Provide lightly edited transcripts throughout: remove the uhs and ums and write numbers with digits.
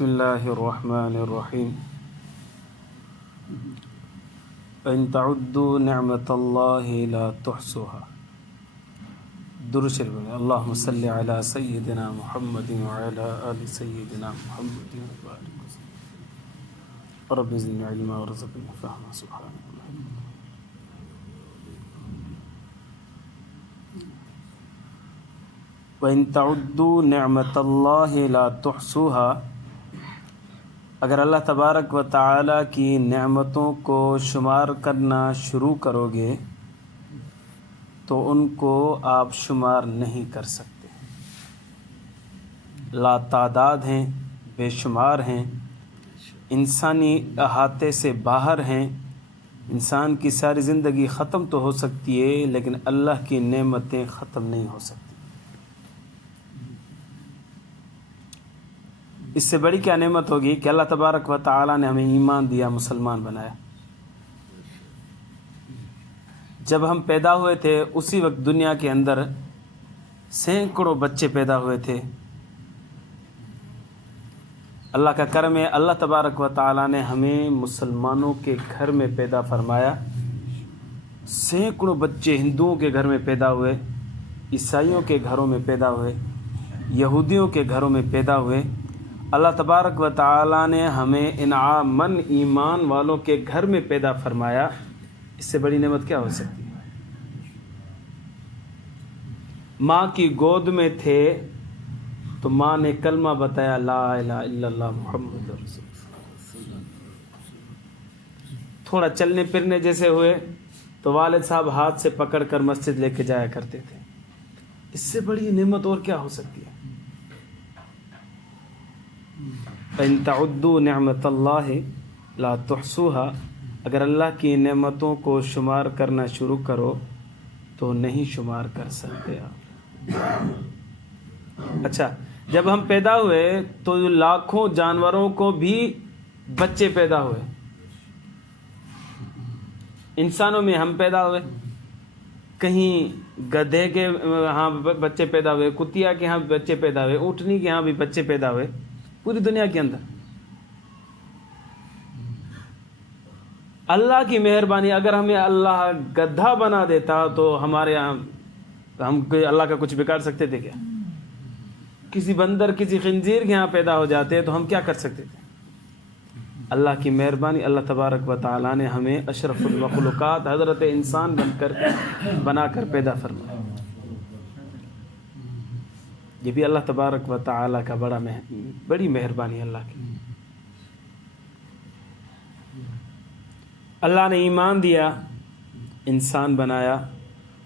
بسم اللہ الرحمن الرحیم ان تعدوا نعمت اللہ لا تحصوها درود شریف اللہم صلی علی سیدنا محمد وعلی آل سیدنا محمد وبارک وسلم رب زدنی علما ورزقنی فہما سبحانک وَإِن تَعُدُّوا نِعْمَةَ اللَّهِ لَا تُحْصُوهَا اگر اللہ تبارک و تعالی کی نعمتوں کو شمار کرنا شروع کرو گے تو ان کو آپ شمار نہیں کر سکتے۔ لا تعداد ہیں، بے شمار ہیں، انسانی احاطے سے باہر ہیں۔ انسان کی ساری زندگی ختم تو ہو سکتی ہے لیکن اللہ کی نعمتیں ختم نہیں ہو سکتی۔ اس سے بڑی کیا نعمت ہوگی کہ اللہ تبارک و تعالی نے ہمیں ایمان دیا، مسلمان بنایا۔ جب ہم پیدا ہوئے تھے اسی وقت دنیا کے اندر سینکڑوں بچے پیدا ہوئے تھے۔ اللہ کا کرم ہے، اللہ تبارک و تعالی نے ہمیں مسلمانوں کے گھر میں پیدا فرمایا۔ سینکڑوں بچے ہندوؤں کے گھر میں پیدا ہوئے، عیسائیوں کے گھروں میں پیدا ہوئے، یہودیوں کے گھروں میں پیدا ہوئے۔ اللہ تبارک و تعالی نے ہمیں انعاماً ایمان والوں کے گھر میں پیدا فرمایا۔ اس سے بڑی نعمت کیا ہو سکتی ہے؟ ماں کی گود میں تھے تو ماں نے کلمہ بتایا، لا الہ الا اللہ محمد رسول اللہ۔ تھوڑا چلنے پھرنے جیسے ہوئے تو والد صاحب ہاتھ سے پکڑ کر مسجد لے کے جایا کرتے تھے۔ اس سے بڑی نعمت اور کیا ہو سکتی ہے؟ فَإِن تَعُدُّوا نِعْمَةَ اللَّهِ لَا تُحْصُوهَا اگر اللہ کی نعمتوں کو شمار کرنا شروع کرو تو نہیں شمار کر سکتے آپ۔ اچھا، جب ہم پیدا ہوئے تو لاکھوں جانوروں کو بھی بچے پیدا ہوئے۔ انسانوں میں ہم پیدا ہوئے، کہیں گدھے کے ہاں بچے پیدا ہوئے، کتیا کے ہاں بچے پیدا ہوئے، اونٹنی کے ہاں بھی بچے پیدا ہوئے، پوری دنیا کے اندر۔ اللہ کی مہربانی، اگر ہمیں اللہ گدھا بنا دیتا تو ہمارے یہاں ہم اللہ کا کچھ بگاڑ سکتے تھے کیا؟ کسی بندر کسی خنزیر کے یہاں پیدا ہو جاتے تو ہم کیا کر سکتے تھے؟ اللہ کی مہربانی، اللہ تبارک و تعالی نے ہمیں اشرف المخلوقات حضرت انسان بنا کر پیدا فرمایا۔ یہ بھی اللہ تبارک و تعالی کا بڑی مہربانی ہے اللہ کی۔ اللہ نے ایمان دیا، انسان بنایا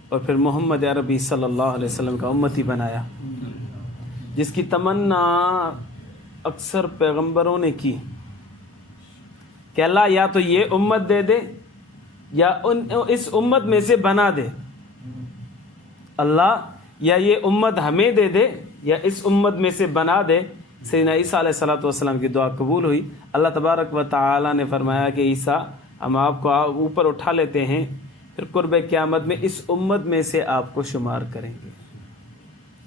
اور پھر محمد عربی صلی اللہ علیہ وسلم کا امتی بنایا، جس کی تمنا اکثر پیغمبروں نے کی کہ اللہ یا تو یہ امت دے دے یا اس امت میں سے بنا دے، اللہ یا یہ امت ہمیں دے دے یا اس امت میں سے بنا دے۔ سیدنا عیسیٰ علیہ السلام کی دعا قبول ہوئی۔ اللہ تبارک و تعالی نے فرمایا کہ عیسیٰ ہم آپ کو اوپر اٹھا لیتے ہیں، پھر قرب قیامت میں اس امت میں سے آپ کو شمار کریں گے۔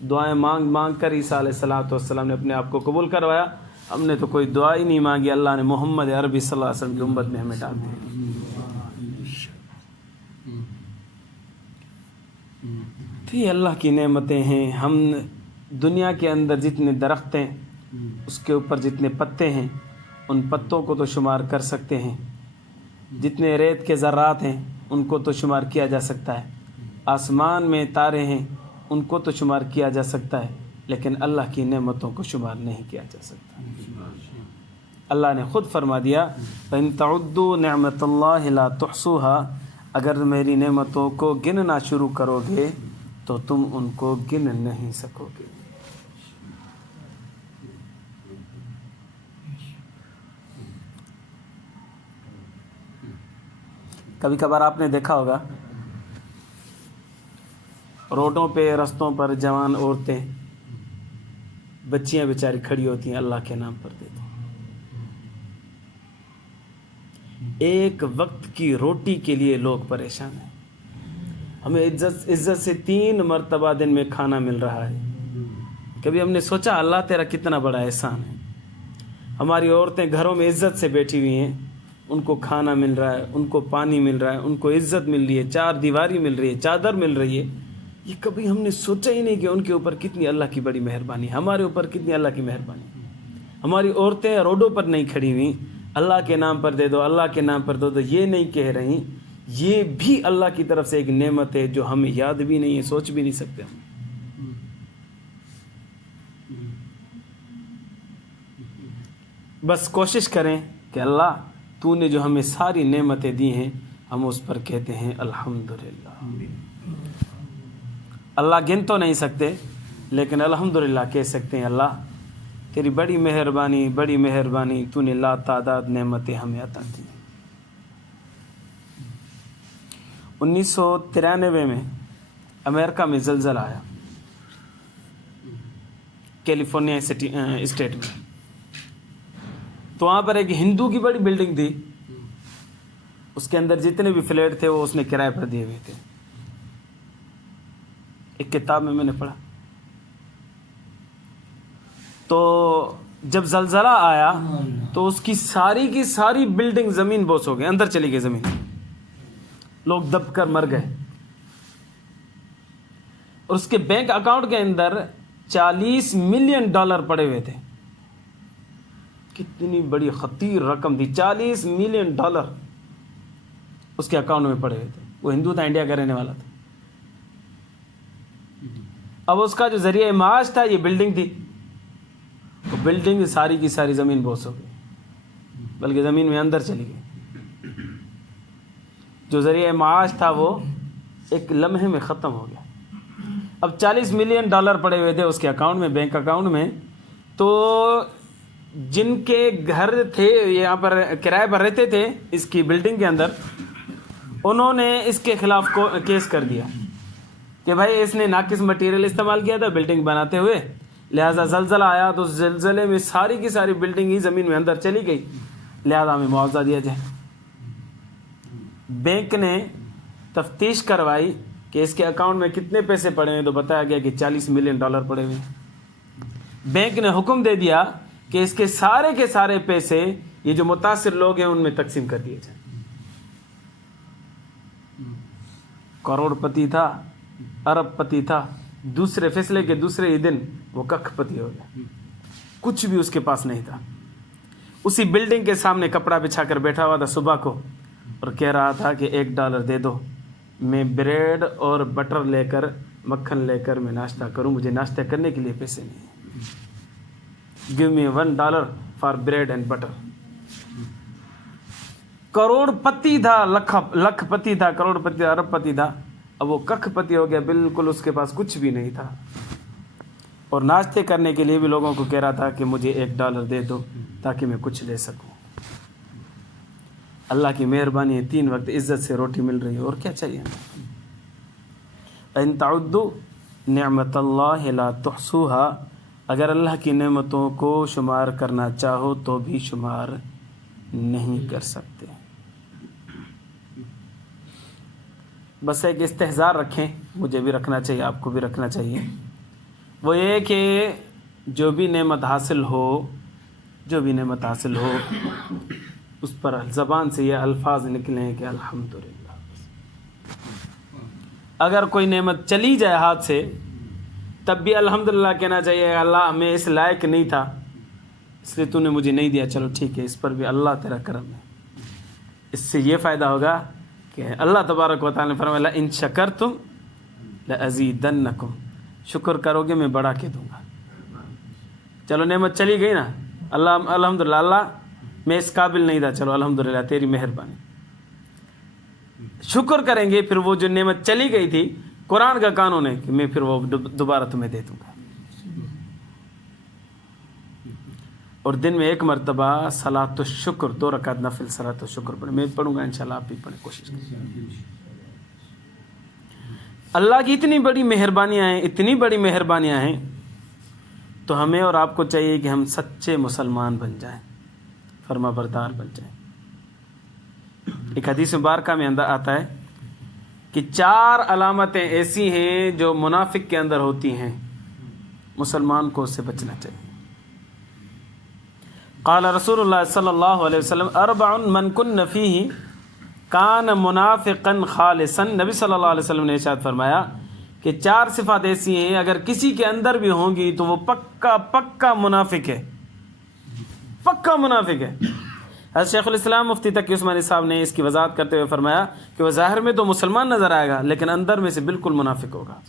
دعائیں مانگ مانگ کر عیسیٰ علیہ السلام نے اپنے آپ کو قبول کروایا۔ ہم نے تو کوئی دعا ہی نہیں مانگی، اللہ نے محمد عربی صلی اللہ علیہ وسلم کی امت میں ہمیں ڈال دیا۔ تو یہ اللہ کی نعمتیں ہیں۔ ہم دنیا کے اندر جتنے درخت ہیں، اس کے اوپر جتنے پتے ہیں، ان پتوں کو تو شمار کر سکتے ہیں۔ جتنے ریت کے ذرات ہیں ان کو تو شمار کیا جا سکتا ہے۔ آسمان میں تارے ہیں ان کو تو شمار کیا جا سکتا ہے، لیکن اللہ کی نعمتوں کو شمار نہیں کیا جا سکتا۔ اللہ نے خود فرما دیا، فَإِن تَعُدُّوا نِعْمَةَ اللَّهِ لَا تُحْصُوهَا اگر میری نعمتوں کو گننا شروع کرو گے تو تم ان کو گن نہیں سکو گے۔ کبھی کبھار آپ نے دیکھا ہوگا روڈوں پہ، رستوں پر جوان عورتیں، بچیاں بیچاری کھڑی ہوتی ہیں، اللہ کے نام پر دیتی ہیں۔ ایک وقت کی روٹی کے لیے لوگ پریشان ہیں۔ ہمیں عزت سے 3 مرتبہ دن میں کھانا مل رہا ہے۔ کبھی ہم نے سوچا اللہ تیرا کتنا بڑا احسان ہے؟ ہماری عورتیں گھروں میں عزت سے بیٹھی ہوئی ہیں، ان کو کھانا مل رہا ہے، ان کو پانی مل رہا ہے، ان کو عزت مل رہی ہے، چار دیواری مل رہی ہے، چادر مل رہی ہے. یہ کبھی ہم نے سوچا ہی نہیں کہ ان کے اوپر کتنی اللہ کی بڑی مہربانی، ہمارے اوپر کتنی اللہ کی مہربانی. ہماری عورتیں روڈوں پر نہیں کھڑی ہوئیں اللہ کے نام پر دے دو، اللہ کے نام پر دے دو، یہ نہیں کہہ رہی. یہ بھی اللہ کی طرف سے ایک نعمت ہے جو ہمیں یاد بھی نہیں ہے، سوچ بھی نہیں سکتے ہم. بس کوشش کریں کہ اللہ تو نے جو ہمیں ساری نعمتیں دی ہیں ہم اس پر کہتے ہیں الحمدللہ. اللہ گن تو نہیں سکتے لیکن الحمدللہ کہہ سکتے ہیں اللہ تیری بڑی مہربانی تو نے لا تعداد نعمتیں ہمیں عطا کی. 1993 میں امریکہ میں زلزلہ آیا کیلیفورنیا اسٹیٹ میں. تو وہاں پر ایک ہندو کی بڑی بلڈنگ تھی، اس کے اندر جتنے بھی فلیٹ تھے وہ اس نے کرائے پر دیے ہوئے تھے. ایک کتاب میں نے پڑھا. تو جب زلزلہ آیا تو اس کی ساری بلڈنگ زمین بوس ہو گئے، اندر چلی گئی زمین، لوگ دب کر مر گئے. اور اس کے بینک اکاؤنٹ کے اندر $40 ملین پڑے ہوئے تھے. کتنی بڑی خطیر رقم تھی، $40 ملین اس کے اکاؤنٹ میں پڑے ہوئے تھے. وہ ہندو تھا، انڈیا کا رہنے والا تھا. اب اس کا جو ذریعہ معاش تھا یہ بلڈنگ تھی. وہ بلڈنگ ساری کی ساری زمین بوس ہو گئی، بلکہ زمین میں اندر چلی گئی. جو ذریعہ معاش تھا وہ ایک لمحے میں ختم ہو گیا. اب $40 ملین پڑے ہوئے تھے اس کے اکاؤنٹ میں، بینک اکاؤنٹ میں. تو جن کے گھر تھے یہاں پر کرائے پر رہتے تھے اس کی بلڈنگ کے اندر، انہوں نے اس کے خلاف کیس کر دیا کہ بھائی اس نے ناقص مٹیریل استعمال کیا تھا بلڈنگ بناتے ہوئے، لہٰذا زلزلہ آیا تو زلزلے میں ساری کی ساری بلڈنگ ہی زمین میں اندر چلی گئی، لہٰذا ہمیں معاوضہ دیا جائے. بینک نے تفتیش کروائی کہ اس کے اکاؤنٹ میں کتنے پیسے پڑے ہیں، تو بتایا گیا کہ $40 ملین پڑے ہوئے ہیں. بینک نے حکم دے دیا کہ اس کے سارے پیسے یہ جو متاثر لوگ ہیں ان میں تقسیم کر دیے جائیں. کروڑ پتی تھا، ارب پتی تھا، دوسرے فیصلے کے دوسرے ہی دن وہ ککھ پتی ہو گیا، کچھ بھی اس کے پاس نہیں تھا. اسی بلڈنگ کے سامنے کپڑا بچھا کر بیٹھا ہوا تھا صبح کو اور کہہ رہا تھا کہ $1 دے دو، میں بریڈ اور بٹر لے کر، مکھن لے کر میں ناشتہ کروں، مجھے ناشتہ کرنے کے لیے پیسے نہیں ہیں. Give me $1 for bread and butter. Crore پتی تھا، لکھ پتی تھا، کروڑ پتی تھا، ارب پتی تھا. اب وہ ککھ پتی ہو گیا، بالکل اس کے پاس کچھ بھی نہیں تھا. اور ناشتے کرنے کے لیے بھی لوگوں کو کہہ رہا تھا کہ مجھے $1 دے دو تاکہ میں کچھ لے سکوں. اللہ کی مہربانی ہے، 3 وقت عزت سے روٹی مل رہی ہے، اور کیا چاہیے. ان تعدوا نعمت اللہ لا تحصوها، اگر اللہ کی نعمتوں کو شمار کرنا چاہو تو بھی شمار نہیں کر سکتے. بس ایک استحضار رکھیں، مجھے بھی رکھنا چاہیے، آپ کو بھی رکھنا چاہیے. وہ یہ کہ جو بھی نعمت حاصل ہو اس پر زبان سے یہ الفاظ نکلیں کہ الحمدللہ. اگر کوئی نعمت چلی جائے ہاتھ سے تب بھی الحمدللہ کہنا چاہیے. اللہ میں اس لائق نہیں تھا اس لیے تو نے مجھے نہیں دیا، چلو ٹھیک ہے، اس پر بھی اللہ تیرا کرم ہے. اس سے یہ فائدہ ہوگا کہ اللہ تبارک و تعالیٰ نے فرمایا لئن شکرتم لأزیدنکم، شکر کرو گے میں بڑھا کے دوں گا. چلو نعمت چلی گئی نا، اللہ الحمدللہ، اللہ میں اس قابل نہیں تھا، چلو الحمدللہ تیری مہربانی. شکر کریں گے، پھر وہ جو نعمت چلی گئی تھی، قرآن کا قانون ہے کہ میں پھر وہ دوبارہ تمہیں دے دوں گا. اور دن میں 1 مرتبہ صلاۃ الشکر، 2 رکعت نفل صلاۃ الشکر پڑھیں. میں پڑھوں گا انشاءاللہ، آپ بھی پڑھیں، کوشش کریں. اللہ کی اتنی بڑی مہربانیاں ہیں تو ہمیں اور آپ کو چاہیے کہ ہم سچے مسلمان بن جائیں، فرما بردار بن جائیں. ایک حدیث مبارکہ میں اندر آتا ہے کہ 4 علامتیں ایسی ہیں جو منافق کے اندر ہوتی ہیں، مسلمان کو اس سے بچنا چاہیے. قال رسول اللہ صلی اللہ علیہ وسلم اربع من کن فیہ کان منافقا خالصا. نبی صلی اللہ علیہ وسلم نے ارشاد فرمایا کہ 4 صفات ایسی ہیں اگر کسی کے اندر بھی ہوں گی تو وہ پکا منافق ہے، پکا منافق ہے. حضرت شیخ الاسلام مفتی تقی عثمانی صاحب نے اس کی وضاحت کرتے ہوئے فرمایا کہ وہ ظاہر میں تو مسلمان نظر آئے گا لیکن اندر میں سے بالکل منافق ہوگا.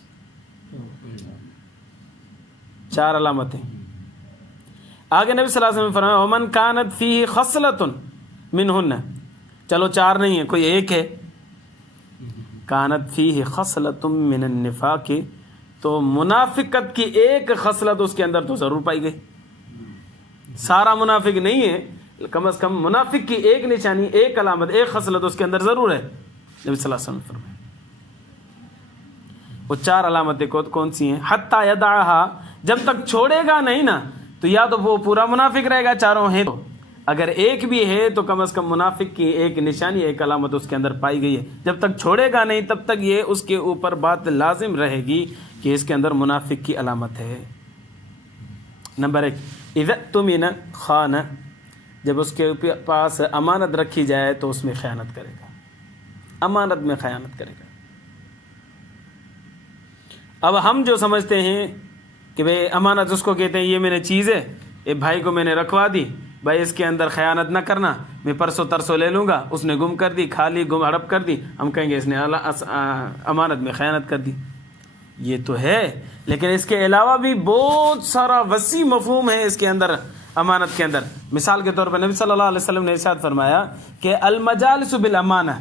4 علامتیں. آگے نبی صلی اللہ علیہ وسلم نے فرمایا ومن کانت فیہ خصلۃ منہن، چلو 4 نہیں ہے، کوئی ایک ہے. کانت فیہ خصلۃ من النفاق، تو منافقت کی ایک خصلت اس کے اندر تو ضرور پائی گئی. سارا منافق نہیں ہے، کم از کم منافق کی ایک نشانی، ایک علامت، ایک خصلت اس کے اندر ضرور ہے. نبی صلی اللہ علیہ وسلم نے فرمایا وہ 4 علامتیں کون سی ہیں؟ حتی یدعھا، جب تک چھوڑے گا نہیں نا تو یا تو وہ پورا منافق رہے گا، 4 ہیں تو. اگر ایک بھی ہے تو کم از کم منافق کی ایک نشانی، ایک علامت اس کے اندر پائی گئی ہے. جب تک چھوڑے گا نہیں تب تک یہ اس کے اوپر بات لازم رہے گی کہ اس کے اندر منافق کی علامت ہے. نمبر 1 اذا اؤتمن خان، جب اس کے پاس امانت رکھی جائے تو اس میں خیانت کرے گا، امانت میں خیانت کرے گا. اب ہم جو سمجھتے ہیں کہ بھئی امانت اس کو کہتے ہیں، یہ میں نے چیز ہے، یہ بھائی کو میں نے رکھوا دی، بھائی اس کے اندر خیانت نہ کرنا، میں پرسوں ترسوں لے لوں گا. اس نے گم کر دی، کھا لی، گم ہڑپ کر دی، ہم کہیں گے اس نے امانت میں خیانت کر دی. یہ تو ہے، لیکن اس کے علاوہ بھی بہت سارا وسیع مفہوم ہے اس کے اندر، امانت کے اندر. مثال کے طور پر نبی صلی اللہ علیہ وسلم نے ارشاد فرمایا کہ المجالس بالامانہ،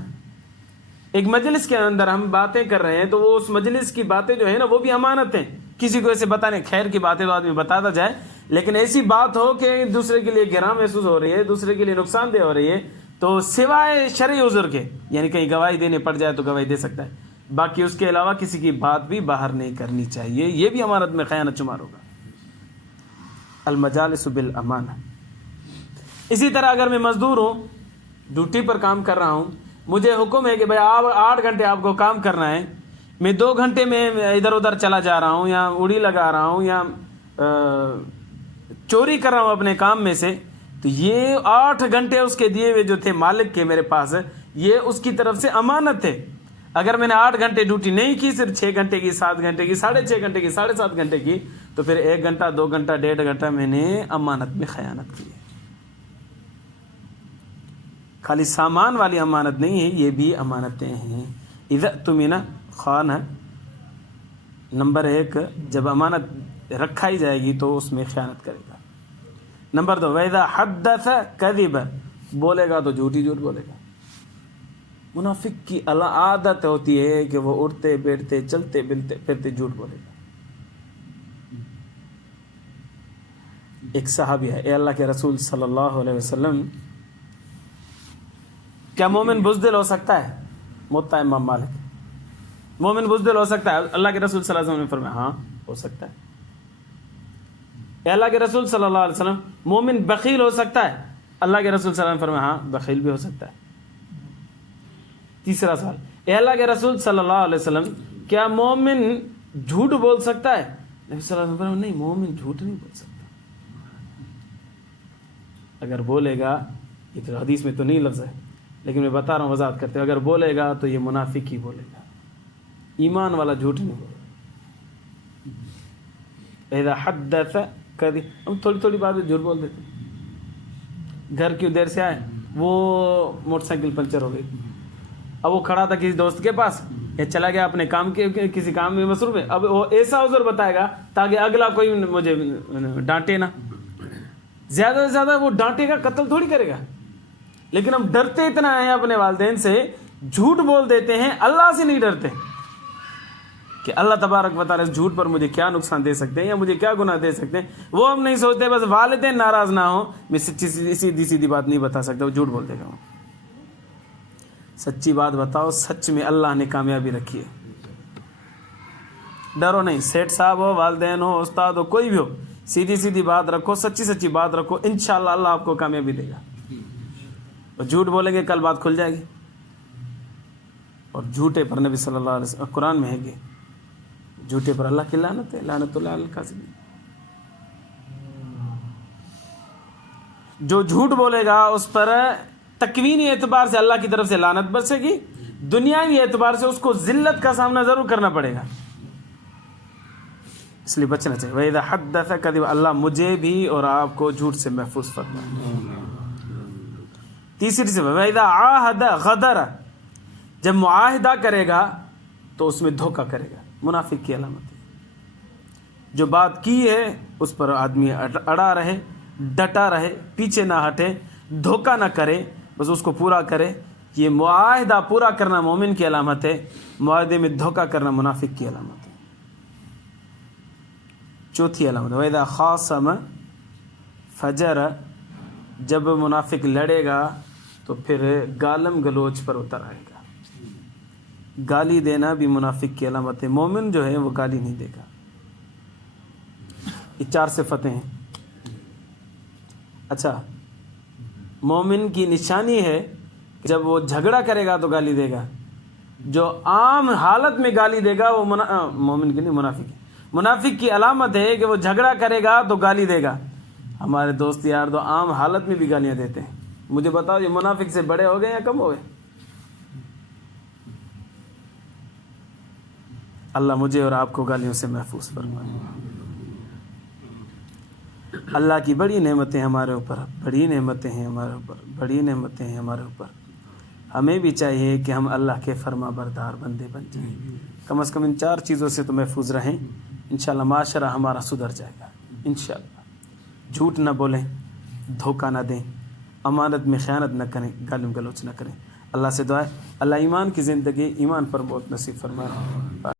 ایک مجلس کے اندر ہم باتیں کر رہے ہیں تو وہ اس مجلس کی باتیں جو ہے نا وہ بھی امانت ہیں. کسی کو ایسے بتانے، خیر کی باتیں تو آدمی بتاتا جائے، لیکن ایسی بات ہو کہ دوسرے کے لیے گراں محسوس ہو رہی ہے، دوسرے کے لیے نقصان دہ ہو رہی ہے، تو سوائے شرعی عذر کے، یعنی کہیں گواہی دینے پڑ جائے تو گواہی دے سکتا ہے، باقی اس کے علاوہ کسی کی بات بھی باہر نہیں کرنی چاہیے. یہ بھی امانت میں خیانت شمار ہوگا. المجالس بالامانہ. اسی طرح اگر میں مزدور ہوں، ڈیوٹی پر کام کر رہا ہوں، مجھے حکم ہے کہ بھائی آپ 8 گھنٹے آپ کو کام کرنا ہے، میں 2 گھنٹے میں ادھر ادھر چلا جا رہا ہوں، یا اڑی لگا رہا ہوں، یا چوری کر رہا ہوں اپنے کام میں سے، تو یہ 8 گھنٹے اس کے دیے ہوئے جو تھے مالک کے میرے پاس، یہ اس کی طرف سے امانت ہے. اگر میں نے 8 گھنٹے ڈیوٹی نہیں کی، صرف 6 گھنٹے کی، 7 گھنٹے کی، 6.5 گھنٹے کی، 7.5 گھنٹے کی، تو پھر 1 گھنٹہ 2 گھنٹہ 1.5 گھنٹہ میں نے امانت میں خیانت کی ہے. خالی سامان والی امانت نہیں ہے، یہ بھی امانتیں ہیں. اذا اؤتمن خان. نمبر 1 جب امانت رکھائی جائے گی تو اس میں خیانت کرے گا. نمبر 2 وَإِذَا حَدَّثَ كَذِبَ، بولے گا تو جھوٹی جھوٹ بولے گا. منافق کی عادت ہوتی ہے کہ وہ اٹھتے بیٹھتے چلتے پھرتے جھوٹ بولے گا. ایک صحابی ہے، اے اللہ کے رسول صلی اللہ علیہ وسلم، کیا مومن بزدل ہو سکتا ہے؟ موطا امام مالک، مومن بزدل ہو سکتا ہے؟ اللہ کے رسول صلی اللہ علیہ وسلم نے فرمایا ہاں ہو سکتا ہے. اے اللہ کے رسول صلی اللہ علیہ وسلم، مومن بخیل ہو سکتا ہے؟ اللہ کے رسول صلی اللہ علیہ وسلم نے فرمایا ہاں بخیل بھی ہو سکتا ہے. تیسرا سوال، اے اللہ کے رسول صلی اللہ علیہ وسلم، کیا مومن جھوٹ بول سکتا ہے؟ نبی صلی اللہ علیہ وسلم نے فرمایا نہیں، مومن جھوٹ نہیں بول سکتا. اگر بولے گا، یہ تو حدیث میں تو نہیں لفظ ہے لیکن میں بتا رہا ہوں وضاحت کرتے ہوئے، اگر بولے گا تو یہ منافق ہی بولے گا، ایمان والا جھوٹ نہیں بولے گا. اذا حدث کذب، ہم تھوڑی تھوڑی بات جھوٹ بول دیتے ہیں. گھر کیوں دیر سے آئے، وہ موٹر سائیکل پنچر ہو گئی، اب وہ کھڑا تھا کسی دوست کے پاس، یہ چلا گیا اپنے کام کے کسی کام میں مصروف ہے. اب وہ ایسا عذر بتائے گا تاکہ اگلا کوئی مجھے ڈانٹے نہ. زیادہ سے زیادہ وہ ڈانٹے گا، قتل تھوڑی کرے گا. لیکن ہم ڈرتے اتنا ہیں اپنے والدین سے، جھوٹ بول دیتے ہیں، اللہ سے نہیں ڈرتے کہ اللہ تبارک و تعالیٰ اس جھوٹ پر مجھے کیا نقصان دے سکتے ہیں یا مجھے کیا گناہ دے سکتے ہیں. وہ ہم نہیں سوچتے بس والدین ناراض نہ ہوں، میں سچی سیدھی بات نہیں بتا سکتا، وہ جھوٹ بول دے گا. سچی بات بتاؤ، سچ میں اللہ نے کامیابی رکھی ہے. ڈرو نہیں، سیٹ صاحب ہو، والدین ہو، استاد ہو، کوئی بھی ہو، سیدھی بات رکھو، سچی بات رکھو، انشاءاللہ اللہ آپ کو کامیابی دے گا. اور جھوٹ بولیں گے کل بات کھل جائے گی. اور جھوٹے پر نبی صلی اللہ علیہ وسلم قرآن میں ہے کہ جھوٹے پر اللہ کی لعنت ہے، لعنت اللہ علی الکاذبین. جو جھوٹ بولے گا اس پر تکوینی اعتبار سے اللہ کی طرف سے لعنت برسے گی، دنیاوی اعتبار سے اس کو ذلت کا سامنا ضرور کرنا پڑے گا، اس لیے بچنا چاہیے۔ وَإِذَا حَدَّثَ كَذِبَ، اللہ مجھے بھی اور آپ کو جھوٹ سے محفوظ فرمائے۔ تیسری صفت وَإِذَا عَاهَدَ غَدَرَ، جب معاہدہ کرے گا تو اس میں دھوکہ کرے گا، منافق کی علامت ہے۔ جو بات کی ہے اس پر آدمی اڑا رہے، ڈٹا رہے، پیچھے نہ ہٹے، دھوکہ نہ کرے، بس اس کو پورا کرے۔ یہ معاہدہ پورا کرنا مومن کی علامت ہے، معاہدے میں دھوکہ کرنا منافق کی علامت ہے۔ چوتھی علامت وَإِذَا خَاصَمَ فَجَرَ، جب منافق لڑے گا تو پھر گالم گلوچ پر اتر آئے گا۔ گالی دینا بھی منافق کی علامت ہے، مومن جو ہے وہ گالی نہیں دے گا۔ یہ 4 صفتیں ہیں۔ اچھا، مومن کی نشانی ہے کہ جب وہ جھگڑا کرے گا تو گالی دے گا، جو عام حالت میں گالی دے گا وہ مومن کی نہیں، منافق ہے۔ منافق کی علامت ہے کہ وہ جھگڑا کرے گا تو گالی دے گا۔ ہمارے دوست یار تو عام حالت میں بھی گالیاں دیتے ہیں، مجھے بتاؤ یہ منافق سے بڑے ہو گئے یا کم ہو گئے؟ اللہ مجھے اور آپ کو گالیوں سے محفوظ فرمائے۔ اللہ کی بڑی نعمتیں ہمارے اوپر، بڑی نعمتیں ہیں ہمارے اوپر، بڑی نعمتیں ہیں ہمارے اوپر۔ ہمیں بھی چاہیے کہ ہم اللہ کے فرما بردار بندے بن جائیں، کم از کم ان 4 چیزوں سے تو محفوظ رہیں۔ انشاءاللہ معاشرہ ہمارا سدھر جائے گا انشاءاللہ۔ جھوٹ نہ بولیں، دھوکہ نہ دیں، امانت میں خیانت نہ کریں، گالم گلوچ نہ کریں۔ اللہ سے دعا ہے اللہ ایمان کی زندگی، ایمان پر موت نصیب فرمائے۔